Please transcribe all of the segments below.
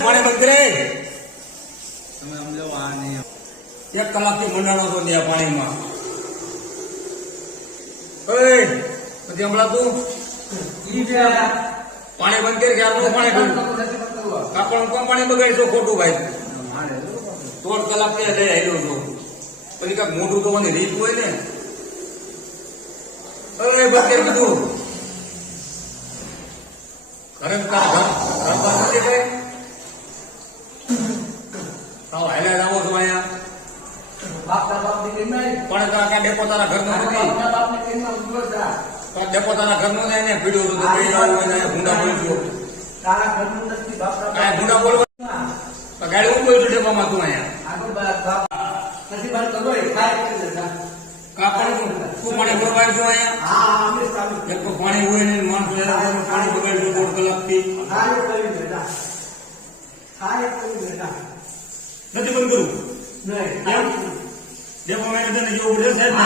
પાણી બંધ કરે તમે સમજો આ નહીં એક કલાકથી મંડાણો હતો ત્યાં પાણીમાં. ઓય પછી હમણાં તું? પાણી બંધ કરી ક્યારનું પાણી બંધ. કાપડ કોણ પાણી બગાડીશું ખોટું ભાઈ. દોઢ કલાક ત્યાં લઈ આવ્યો હતો પછી કાંઈક મોટું તો મને રીત હોય ને. ઓય બસ કરી ઘરે તારા ઘર નથી તાવ હાલ્યા જ આવો છો અહીંયા. પણ કાં કાં ડેપો તારા ઘરનો નથી? તો ડેપો તારા ઘરનો છે ને? પીડ્યો હતો તો કઈ આવું હોય ને ભૂંડા બોલશું કાંઈ ભૂંડા બોલવા? તો ગાડી હું બોલું ડેપામાં તું અહીંયા. કાપડ તું પાણી ભરવાય છો અહીંયા? એક તો પાણી હોય ને થાય, પાણી બગાડ્યું દોઢ કલાકથી. કરી દેતા કરું તને જેવું પડે સાહેબ?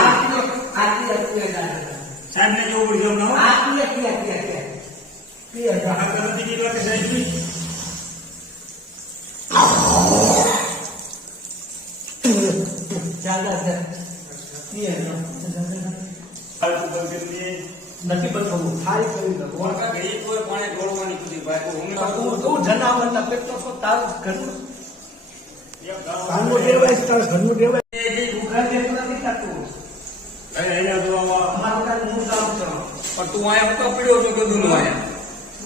સાહેબ ને જેવું પડશે હો. તો કે સાહેબ? ની. કરી. નથી બતાવવું ખાલી કરી દો વળકા ઘડી કોઈ પાણી ગોળવાની બધી ભાઈ. તું તું જનાવર પેટનો છો તારું ઘરનું. ઘરનું ટેવાય છે, તારું ઘરનું ટેવાય જે જો તું આયા હું તો પીડ્યો છું કે નું આયા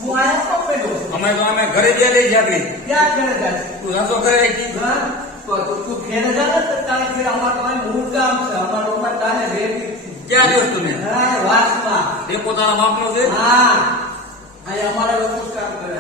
હું આયા તો પેલો અમે તો અમે ઘરે ગયા લઈ જાગરી. ક્યાં ઘરે જાય તું સાસો કરે કે હા? તો તું- ઘરે જા તો તારે ઘેર અમારું તમારે મૂળ કામ છે. અમારું ઉપર તારે રેતી. ક્યાં રહ્યો તમે હા, વાસમાં. એ પોતાના બાપનો છે? હા. અહીંયા અમારે લોકો કામ કરે.